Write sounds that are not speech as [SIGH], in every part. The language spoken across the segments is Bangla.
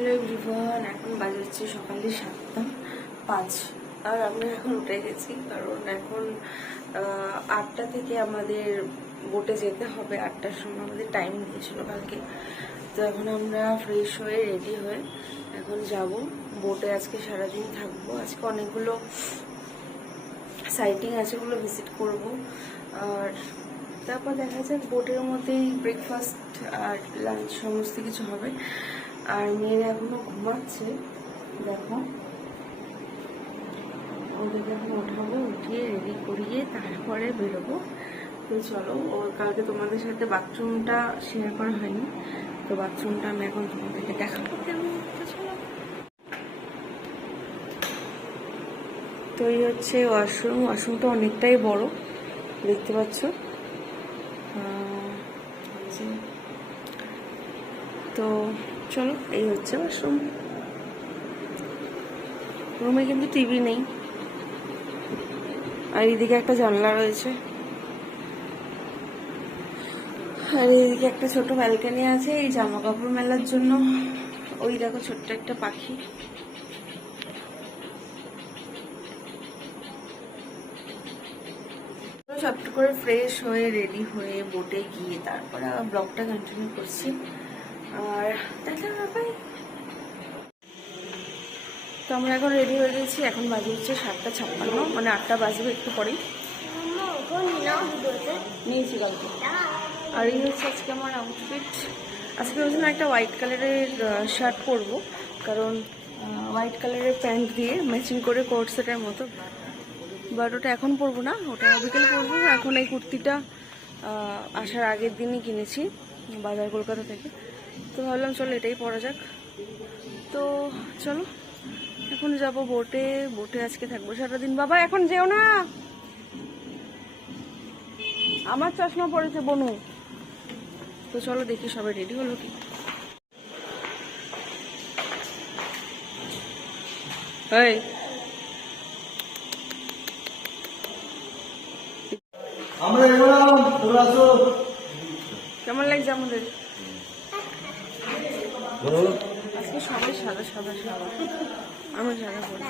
হ্যালো এভরিওয়ান, এখন বাজে হচ্ছে সকালে সাতটা পাঁচ। আর আমরা এখন উঠে গেছি, কারণ এখন আটটা থেকে আমাদের বোটে যেতে হবে। আটটার সময় আমাদের টাইম দিয়েছিল কালকে। তো এখন আমরা ফ্রেশ হয়ে রেডি হয়ে এখন যাব। বোটে আজকে সারাদিন থাকব। আজকে অনেকগুলো সাইটিং আছে ওগুলো ভিজিট করব। আর তারপর দেখা যাক বোটের মধ্যেই ব্রেকফাস্ট আর লাঞ্চ সমস্ত কিছু হবে। আর মেয়েরা এখনও ঘুমাচ্ছে দেখো। ওদেরকে এখন উঠাবো উঠিয়ে রেডি করিয়ে তারপরে বেরোবো। তো চলো কালকে তোমাদের সাথে বাথরুমটা শেয়ার করা হয়নি। তো বাথরুমটা আমি এখন তোমাদেরকে দেখাবো। কেমন তো চলো। তো এই হচ্ছে ওয়াশরুম ওয়াশরুমটা অনেকটাই বড় দেখতে পাচ্ছ। তো চলো, এই হচ্ছে ওয়াশরুম রুমে কিন্তু টিভি নেই। আর এইদিকে একটা জানলা রয়েছে। আর এইদিকে একটা ছোট ব্যালকানি আছে, এই জামা কাপড় মেলার জন্য। ওই দেখো ছোট্ট একটা পাখি। সবটু করে ফ্রেশ হয়ে রেডি হয়ে বোটে গিয়ে তারপরে ব্লগটা কন্টিনিউ করছি। আর তো আমরা এখন রেডি হয়ে গেছি, এখন বাজে হচ্ছে সাতটা ছাপ্পান্ন মানে আটটা বাজবে একটু পরেই। নিয়েছি কালকে আর এই হচ্ছে আজকে আমার আউটফিট আজকে ভেবেছিলাম একটা হোয়াইট কালারের শার্ট পরবো, কারণ হোয়াইট কালারের প্যান্ট দিয়ে ম্যাচিং করে কোট সেটের মতো। বাট ওটা এখন পরবো না, ওটা বিকেল পরবো। এখন এই কুর্তিটা আসার আগের দিনই কিনেছি, বাজার কলকাতা থেকে। তো ভাবলাম চলো এটাই পরা যাক। তো চলো এখন যাব বোটে বোটে আজকে থাকব সারাদিন। বাবা এখন যেও না! আমার চশমা পড়েছে বনু। তো চলো দেখি সবাই রেডি হলো কি। এই। কেমন লাগছে আমাদের? আজকে সবাই সাদা সাদা সাদা আমি সাদা পড়ি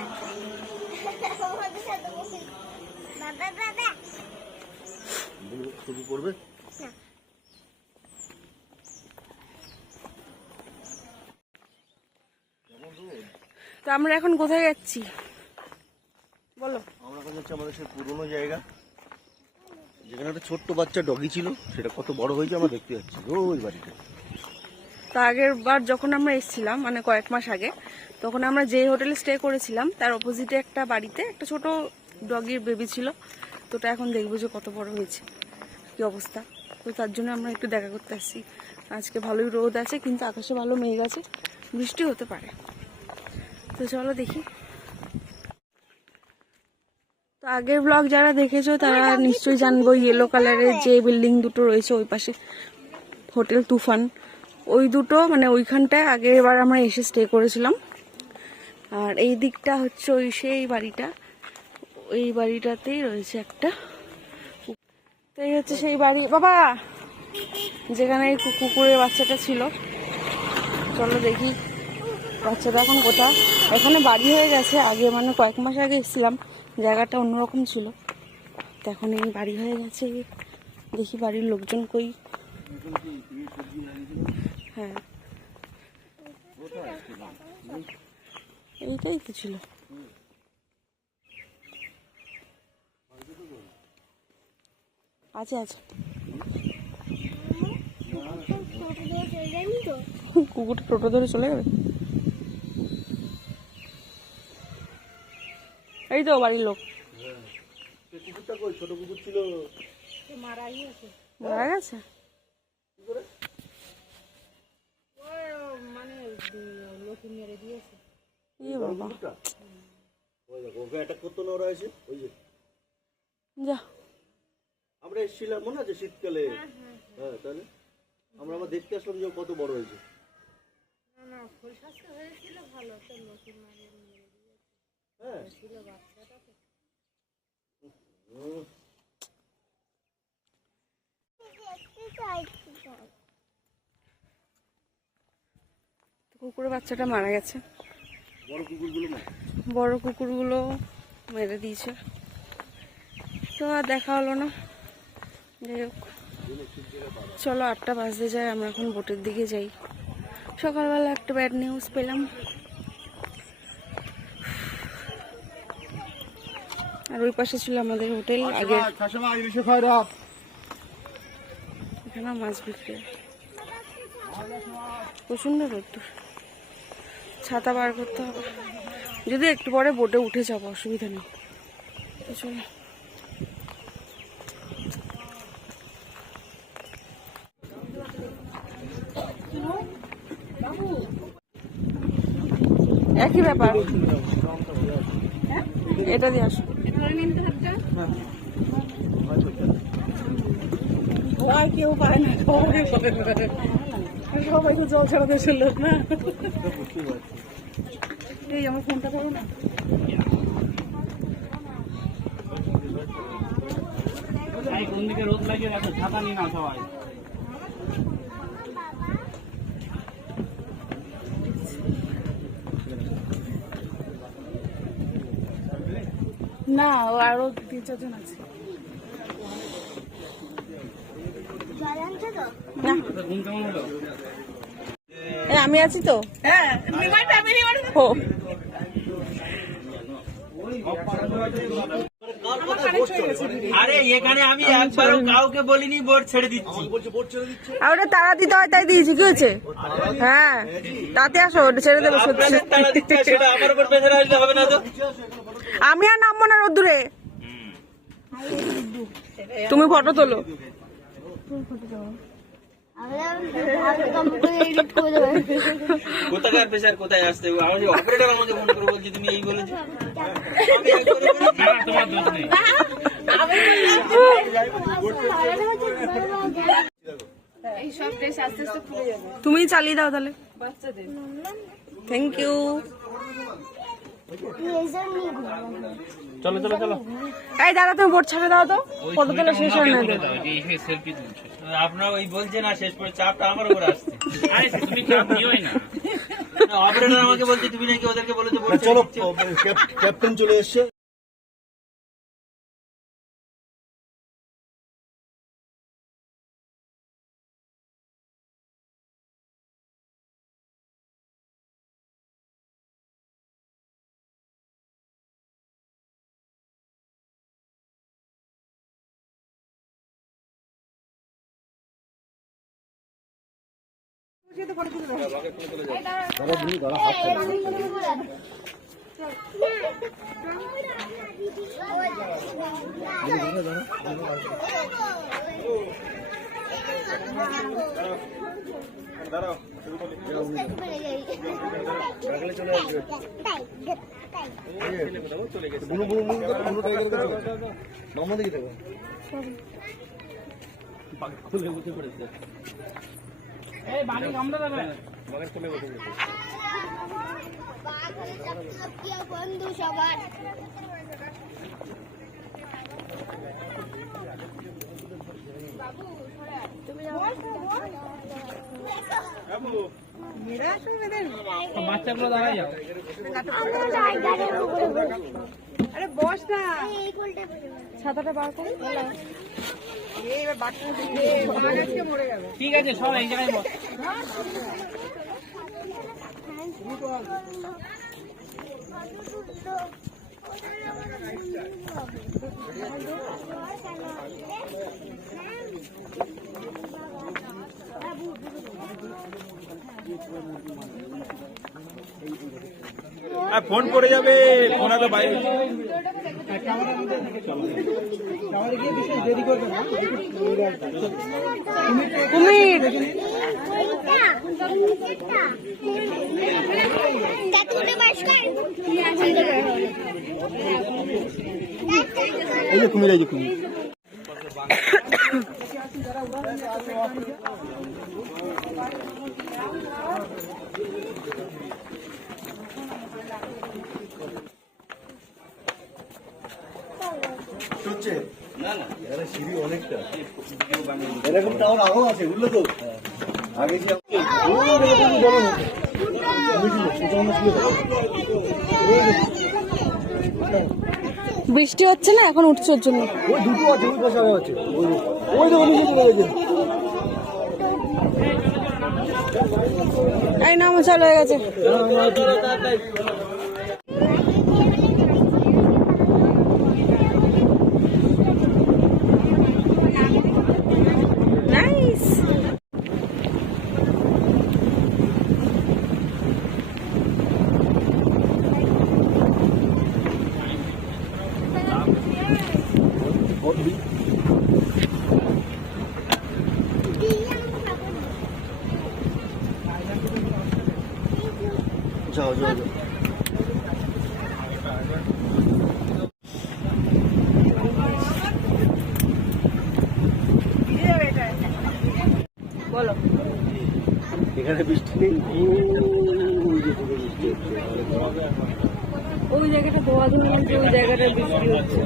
ছবি করবে তো আমরা এখন কোথায় যাচ্ছি? বলো। আমরা এখন যাচ্ছি আমাদের সেই পুরোনো জায়গা যেখানে একটা ছোট্ট বাচ্চা ডগি ছিল সেটা কত বড় হয়েছে আমরা দেখতে যাচ্ছি। ওই বাড়িটা। তো আগের বার যখন আমরা এসেছিলাম মানে কয়েক মাস আগে, তখন আমরা যে হোটেলে স্টে করেছিলাম, তার অপোজিটে একটা বাড়িতে একটা ছোট ডগির বেবি ছিল। তো ওটা এখন দেখব যে কত বড় হয়েছে, কি অবস্থা। তো তার জন্য আমরা একটু দেখা করতে আসছি। আজকে ভালোই রোদ আছে, কিন্তু আকাশে ভালো মেঘ আছে, বৃষ্টি হতে পারে। তো চলো দেখি। তো আগের ব্লগ যারা দেখেছ, তারা নিশ্চয়ই জানব ইয়েলো কালারের যে বিল্ডিং দুটো রয়েছে, ওই পাশে হোটেল তুফান। ওই দুটো মানে ওইখানটায় আগের বার আমরা এসে স্টে করেছিলাম। আর এই দিকটা হচ্ছে ওই সেই বাড়িটা। ওই বাড়িটাতেই রয়েছে একটা তো এই হচ্ছে সেই বাড়ি। বাবা, যেখানে এই কুকুরের বাচ্চাটা ছিল। চলো দেখি, বাচ্চাটা এখন কোথাও এখানে বাড়ি হয়ে গেছে। আগে মানে কয়েক মাস আগে এসেছিলাম। জায়গাটা অন্যরকম ছিল। তো এখন এই বাড়ি হয়ে গেছে। দেখি বাড়ির লোকজন কই? হ্যাঁ। এইটাই তো ছিল। আছে আছে। কুকুরটা টোটো ধরে চলে যাবে এই তো বাড়ির লোক। কুকুরটা কই? ছোট কুকুর ছিল। মারা গেছে এ বাবা কুকুরটা ওই দেখো ওকে অ্যাটাক করতো না ওরা এসে ওই যে যা আমরা এসেছিলাম মনে আছে শীতকালে? হ্যাঁ তাহলে? আমরা আবার দেখতে আসলাম যে কত বড় হয়েছে। হ্যাঁ। কুকুরের বাচ্চাটা মারা গেছে। বড় কুকুরগুলো বড় কুকুরগুলো মেরে দিয়েছে। তো আর দেখা হলো না। যাই হোক। চলো আটটা বাজতে যায় আমরা এখন বোটের দিকে যাই। সকালবেলা একটা ব্যাড নিউজ পেলাম। আর ওই পাশে ছিল আমাদের হোটেল আগে এখানে মাছ বিক্রি। প্রচণ্ড রোদ্দুর ছাতা বার করতে হবে। যদি একটু পরে বোটে উঠে যাব অসুবিধা নেই। চলো। একই ব্যাপার। এটা দিয়ে আসো। আর কেউ পায় না সবাই তো জল ছাড়া দেশের লোক না। এই আমার ফোনটা করো না। কোন দিকে রোদ লাগিয়ে গেছে ছাতা নিয়ে না সবাই। না ও আরও তিন চারজন আছে। না। আমি আছি তো? ও আরে এখানে আমি একবারও কাউকে বলিনি বোর্ড ছেড়ে দিচ্ছি। আর ওটা তারা দিতে হয় তাই দিয়েছি কি হয়েছে? হ্যাঁ তাতে আসো ওটা ছেড়ে দেবো আমি আর নামবো না রোদ্দুরে। তুমি ফটো তোলো। কোথাকার কোথায় অপারেটর আমাকে ফোন করে বলছে তুমি এই বলেছ। তোমার দোষ নেই তুমি চালিয়ে দাও তাহলে। থ্যাংক ইউ চলো চলো চলো। এই দাদা তুমি বোট ছাড়ে দাও তো। ফটো তোলা শেষ হয় না সেলফি তুলছো। আপনারা ওই বলছে না শেষ পরে চাপটা আমার উপর আসছে। আরে তুমি চাপ না। অপারেটর আমাকে বলছে তুমি নাকি ওদেরকে বলেছ চলো ক্যাপ্টেন চলে এসছে। দাঁড়া দিদি দাঁড়া হাত ছাড়। বুনু বুনু বুনু করে বুনু টাইগার দিকে দেখো বন্ধু সবার বাচ্চাগুলো দাঁড়াই যাও। আরে বস না। এই ছাতাটা বার করো ঠিক আছে সব এই জায়গায় বস। ফোন করে যাবে ফোন আগে বাইরে। কুমির। এই যে কুমির এই যে কুমির। হচ্ছে? না না। এখানে সিঁড়ি অনেকটা। এরকম টাওয়ার আরও আছে বুঝলে তো? আগে কি বৃষ্টি হচ্ছে না এখন উঠছে ওর জন্য। ওই দুটো আছে ওই পাশে আছে। ওই দেখো নিচে চলে গেছে। এই নাম চালু হয়ে গেছে নাইস যাও যাও যাও বলো এখানে বৃষ্টি নেই ওই জায়গাটা ধোয়া ধোয়া ওই জায়গাটা বৃষ্টি হচ্ছে।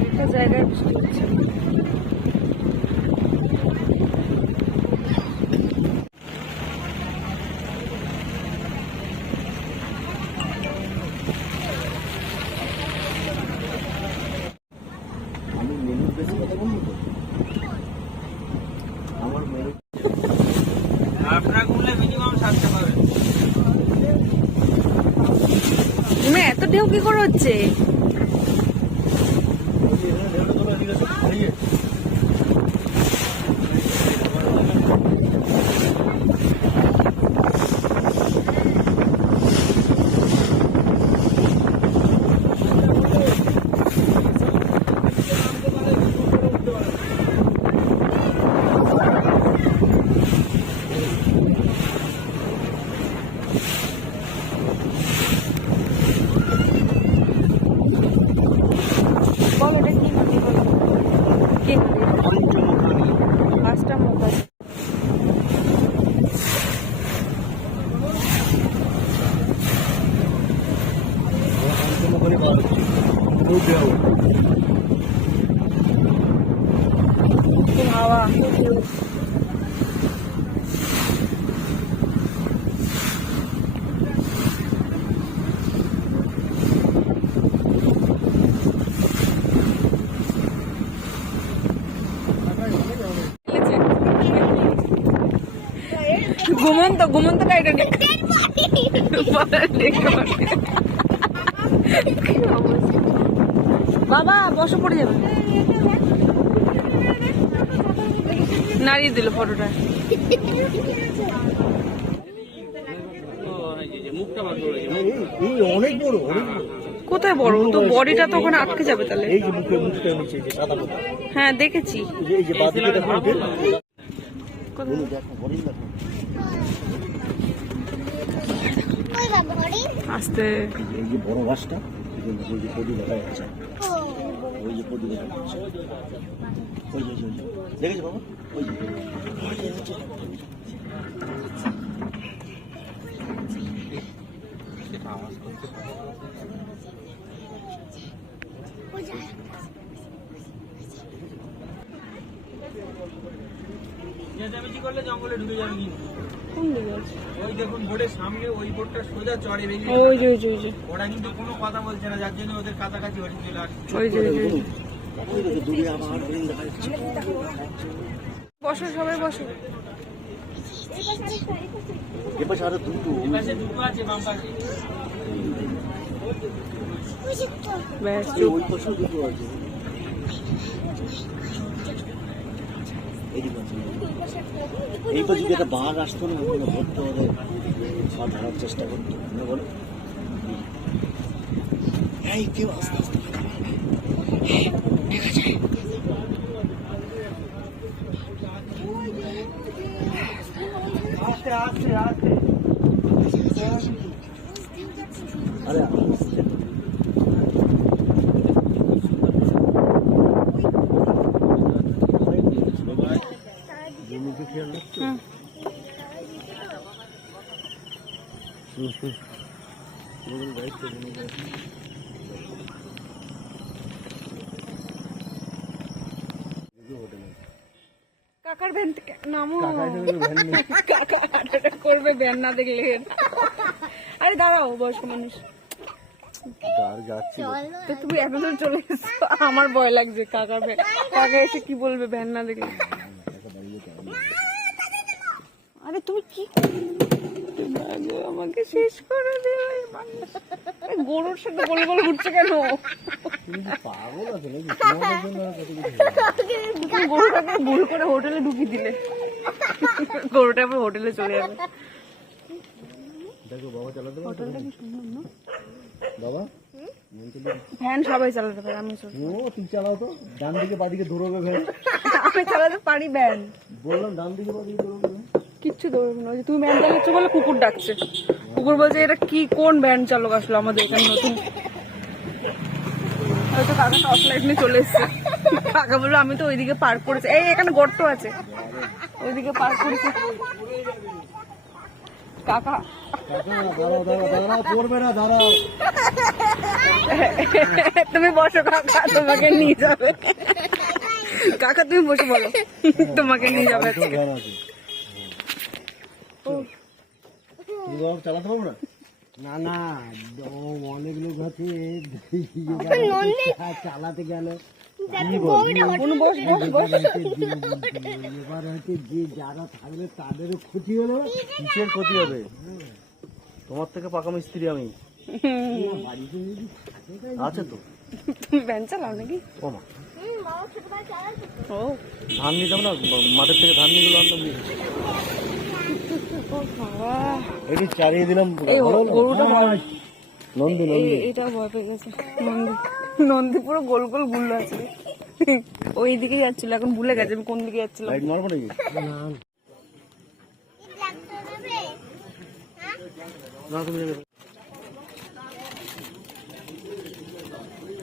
একটা জায়গায় বৃষ্টি হচ্ছে আমি মেনু বেশি কথা বলব তো আমার মেনু আপনার গুনলে মিনিমাম সাতটা পাবেন ঢেউ কি করে হচ্ছে? বলো এটা কি নদী বলো। কি নদী পাঁচটা মুখ আছে কি ঘুমন্ত ঘুমন্ত কাইটা নেই বাবা বসে পড়ে যাবে। নাড়িয়ে দিল ফটোটা। অনেক বড় কোথায় বড়? তো বডিটা তো ওখানে আটকে যাবে তাহলে। এই যে মুখে মুখটা নিচে যে সাদা হ্যাঁ দেখেছি। এই যে- বাদিকে দেখো কোথায়? দেখো দেখো আস্তে। এই যে বড় যে ওই যে পদি দেখা যাচ্ছে। ওই যে পদি দেখা যাচ্ছে। ওই যে ওই যে, ওই যে। দেখেছ বাবা? ওই যে। ওই যে, ওই যে। চেঁচামেচি করলে জঙ্গলে ঢুকে যাবে কিন্তু? ওই দেখুন বোর্ডের সামনে ওই বোর্ডটা সোজা চড়ে বেরিয়ে ওই যে ওই যে ওই যে। ওরা কিন্তু কোনো কথা বলছে না যার জন্য ওদের কাছাকাছি হরিণ চলে আসছে। ওই যে ওই যে, ওই যে। ওই দেখো দূরে আবার হরিণ দেখা যাচ্ছে বসো সবাই বসো। এপাশে আরও দুটো এই দুটো আছে বাম পাশে। ব্যাস ওই পাশেও দুটো আছে এইদিকে আছে। এই পাশে যেটা বাঘ আসতো না ওখানে ধরতে ওদের ধরার চেষ্টা করতো না বলো এই কেউ আস্তে আস্তে আরে আস্তে জমিতে খেয়াল রাখছো হুম। হুম, হুম। তোমাদের দায়িত্ব জমি দায়িত্ব। এদিকে হোটেল আছে। কাকার ভ্যান থেকে নামো। কাকা [LAUGHS] করবে ভ্যান না দেখলে আরে দাঁড়াও বয়স্ক মানুষ। তুমি এত চলে এসছো? আমার ভয় লাগছে কাকা ভ্যান কাকা এসে কি বলবে ভ্যান না দেখলে? আরে তুমি কি আমাকে শেষ করে গরুর সাথে গোল গোল ঘুরছে কেন? পাগল আছে নাকি? গরুটাকে ভুল করে হোটেলে ঢুকিয়ে দিলে। গরুটা আবার হোটেলে চলে যাবে। দেখো বাবা চালাতে বাবা? ভ্যান সবাই চালাতে পারে আমি ও তুই চালাও তো। ডান দিকে বাদিকে দৌড়বে ভ্যান। আমি চালাতে পারি ভ্যান। বললাম ডান দিকে বাদিকে ভ্যান। কিচ্ছু দৌড়বে না। তুমি ভ্যান চালাচ্ছ বলে কুকুর ডাকছে। কুকুর বলছে, এটা কি, কোন ভ্যান চালক আসলো আমাদের এখানে নতুন? হয়তো কাকা টর্চ লাইট নিয়ে চলে এসছে। কাকা বলল, আমি তো ওইদিকে পার্ক করেছি। এই, এখানে গর্ত আছে। ওইদিকে পার্ক করেছি। কাকা। তুমি বসো, কাকা, তোমাকে নিয়ে যাবে। কাকা, তুমি বসে বলো। তোমাকে নিয়ে যাবে তো ভ্যান আছে তুমি বাবা চালাতে পারব না? না না অনেক লোক আছে চালাতে গেল। এবার হচ্ছে যে যারা থাকবে তাদেরও ক্ষতি হলো কিসের ক্ষতি হবে? তোমার থেকে পাকা মিস্ত্রি আমি। বাড়িতে আছে তো। তুমি ভ্যান চালাও নাকি? ও মা। ও ধান নিতাম না? মাঠের থেকে ধান নিয়ে গেলো এটি চালিয়ে দিলাম গরুটা ভয়- নন্দু এটা ভয় পেয়ে গেছে। নন্দী নন্দী পুরো গোল গোল গুল্লো আছে ওই দিকেই যাচ্ছিল এখন ভুলে গেছে আমি কোন দিকে যাচ্ছিলাম।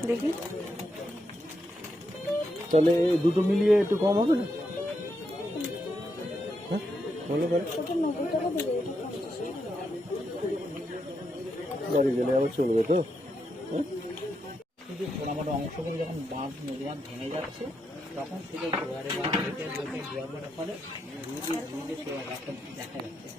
দেখি। তাহলে দুটো মিলিয়ে একটু কম হবে? না বলো বলো। বাড়ি গেলে আবার চলবে তো? হ্যাঁ? কিন্তু ছোটামোটো অংশগুলো যখন বাঁধ নদী ভেঙে যাচ্ছে তখন থেকে জোয়ারে হেঁটে জোয়ার ফলে রুদে রুদে সে রাস্তা দেখা যাচ্ছে।